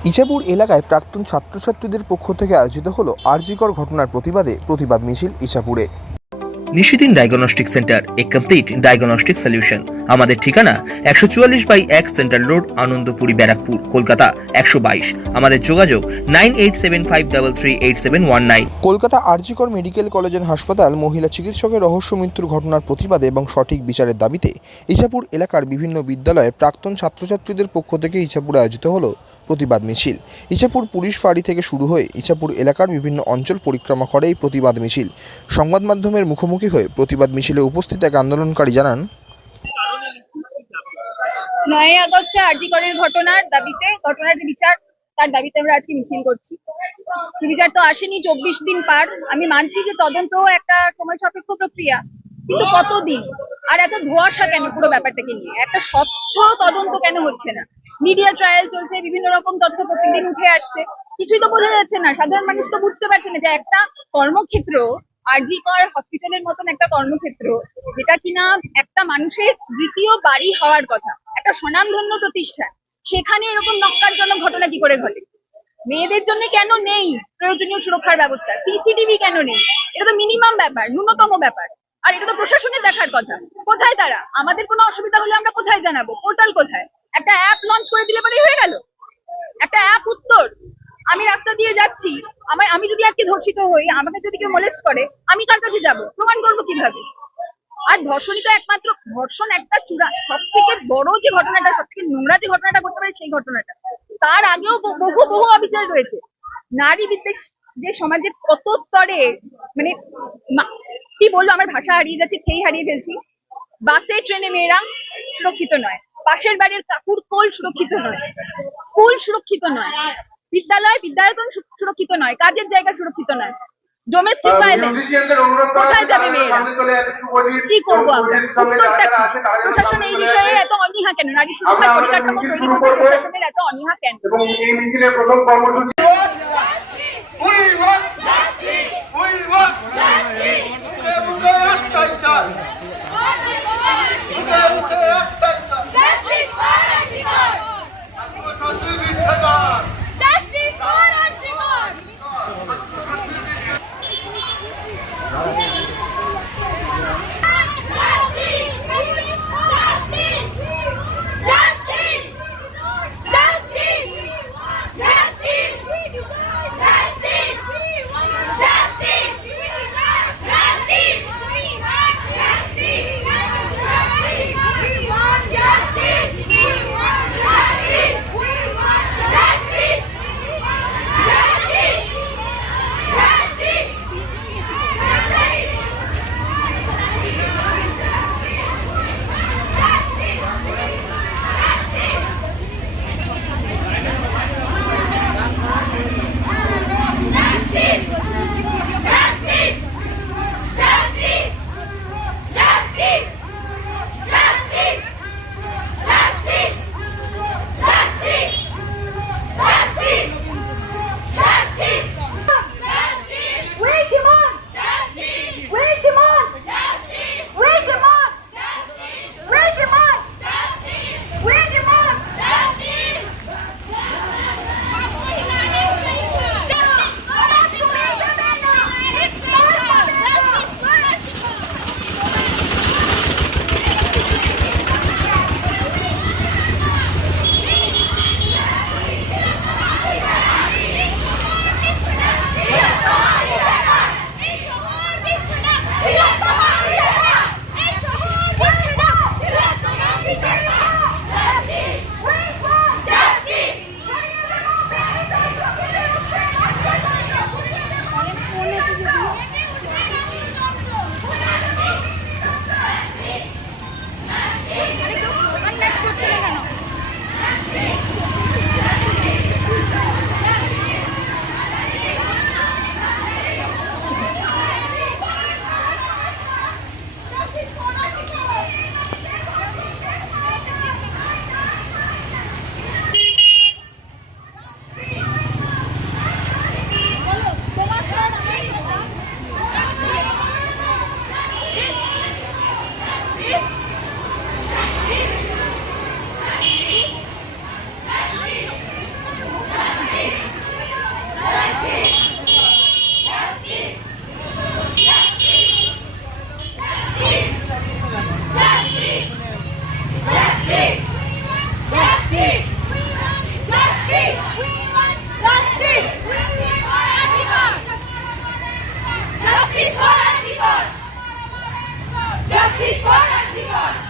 ইচাপুর এলাকায় প্রাক্তন ছাত্রছাত্রীদের পক্ষ থেকে আয়োজিত হলো আরজিকর ঘটনার প্রতিবাদে প্রতিবাদ মিছিল ইচাপুরে নিশিদিন ডায়াগনস্টিক সেন্টার এ কমপ্লিট ডায়াগনস্টিক সলিউশন আমাদের ঠিকানা একশো চুয়াল্লিশ বাই এক সেন্ট্রাল রোড আনন্দপুরি, ব্যারাকপুর, কলকাতা একশো বাইশ। আমাদের যোগাযোগ nine eight seven five double three eight seven one nine. Kolkata RG Kar medical college and হাসপাতাল মহিলা চিকিৎসকের রহস্য মৃত্যুর ঘটনার প্রতিবাদে এবং সঠিক বিচারের দাবিতে ইছাপুর এলাকার বিভিন্ন বিদ্যালয়ের প্রাক্তন ছাত্রছাত্রীদের পক্ষ থেকে ইছাপুরে আয়োজিত হল প্রতিবাদ মিছিল। ইছাপুর পুলিশ ফাঁড়ি থেকে শুরু হয়ে ইছাপুর এলাকার বিভিন্ন অঞ্চল পরিক্রমা করে এই প্রতিবাদ মিছিল। সংবাদ মাধ্যমের মুখোমুখি হয়ে প্রতিবাদ মিছিলে উপস্থিত এক আন্দোলনকারী জানান নয় আগস্টে আরজিকরের ঘটনার দাবিতে, ঘটনার যে বিচার, তার দাবিতে আমরা আজকে মিছিল করছি। বিচার তো আসেনি, চব্বিশ দিন পার। আমি মানছি যে তদন্ত একটা সময় সাপেক্ষ প্রক্রিয়া, কিন্তু কতদিন? আর এত ধোঁয়াশা কেন পুরো ব্যাপারটাকে নিয়ে? একটা স্বচ্ছ তদন্ত কেন হচ্ছে না? মিডিয়া ট্রায়াল চলছে, বিভিন্ন রকম তথ্য প্রতিদিন উঠে আসছে। কিছুই তো বোঝা যাচ্ছে না। সাধারণ মানুষ তো বুঝতে পারছে না যে একটা কর্মক্ষেত্র আরজিকর হসপিটালের মতন একটা কর্মক্ষেত্র, যেটা কিনা একটা মানুষের দ্বিতীয় বাড়ি হওয়ার কথা, একটা স্বনামধন্য প্রতিষ্ঠান। সেখানে এরকম নক্কারজনক ঘটনা কি করে ঘটে? মেয়েদের জন্য কেন নেই প্রয়োজনীয় সুরক্ষার ব্যবস্থা? সিসিটিভি কেন নেই? এটা তো মিনিমাম ব্যাপার, ন্যূনতম ব্যাপার। আর এটা তো প্রশাসনের দেখার কথা। কোথায় তারা? আমাদের কোনো অসুবিধা হলে আমরা কোথায় জানাব? পোর্টাল কোথায়? একটা অ্যাপ লঞ্চ করে দিলে পরেই হয়ে গেল একটা অ্যাপ উত্তর আমি রাস্তা দিয়ে যাচ্ছি আমার আমি যদি আজকে ধর্ষিত হই, আমাকে যদি কেউ মোলেস্ট করে, আমি কার কাছে যাব? প্রমাণ করব কীভাবে? আর ধর্ষণই তো একমাত্র ধর্ষণ একটা চূড়া সব থেকে বড় যে ঘটনাটা সব থেকে নোংরা যে ঘটনাটা করতে পারে সেই ঘটনাটা। তার আগেও বহু বহু অবিচার রয়েছে। নারী বিদ্বেষ যে সমাজের কত স্তরে মানে কি বলব, আমার ভাষা হারিয়ে যাচ্ছে, খেই হারিয়ে ফেলছি। বাসে, ট্রেনে মেয়েরা সুরক্ষিত নয়। পাশের বাড়ির কাকুর কোল সুরক্ষিত নয়। স্কুল সুরক্ষিত নয়। বিদ্যালয় বিদ্যায়তন তো সুরক্ষিত নয় কাজের জায়গা সুরক্ষিত নয়। ডোমেস্টিক ভায়োলেন্স কোথায় যাবে মেয়েরা? কি করব আমরা? প্রশাসন এই বিষয়ে এত অনীহা কেন? নারী সুরক্ষার পরিকাঠামো তৈরি করতে প্রশাসনের এত অনীহা কেন? এবং এই মিছিলের প্রথম কর্মসূচি Dispara de nós!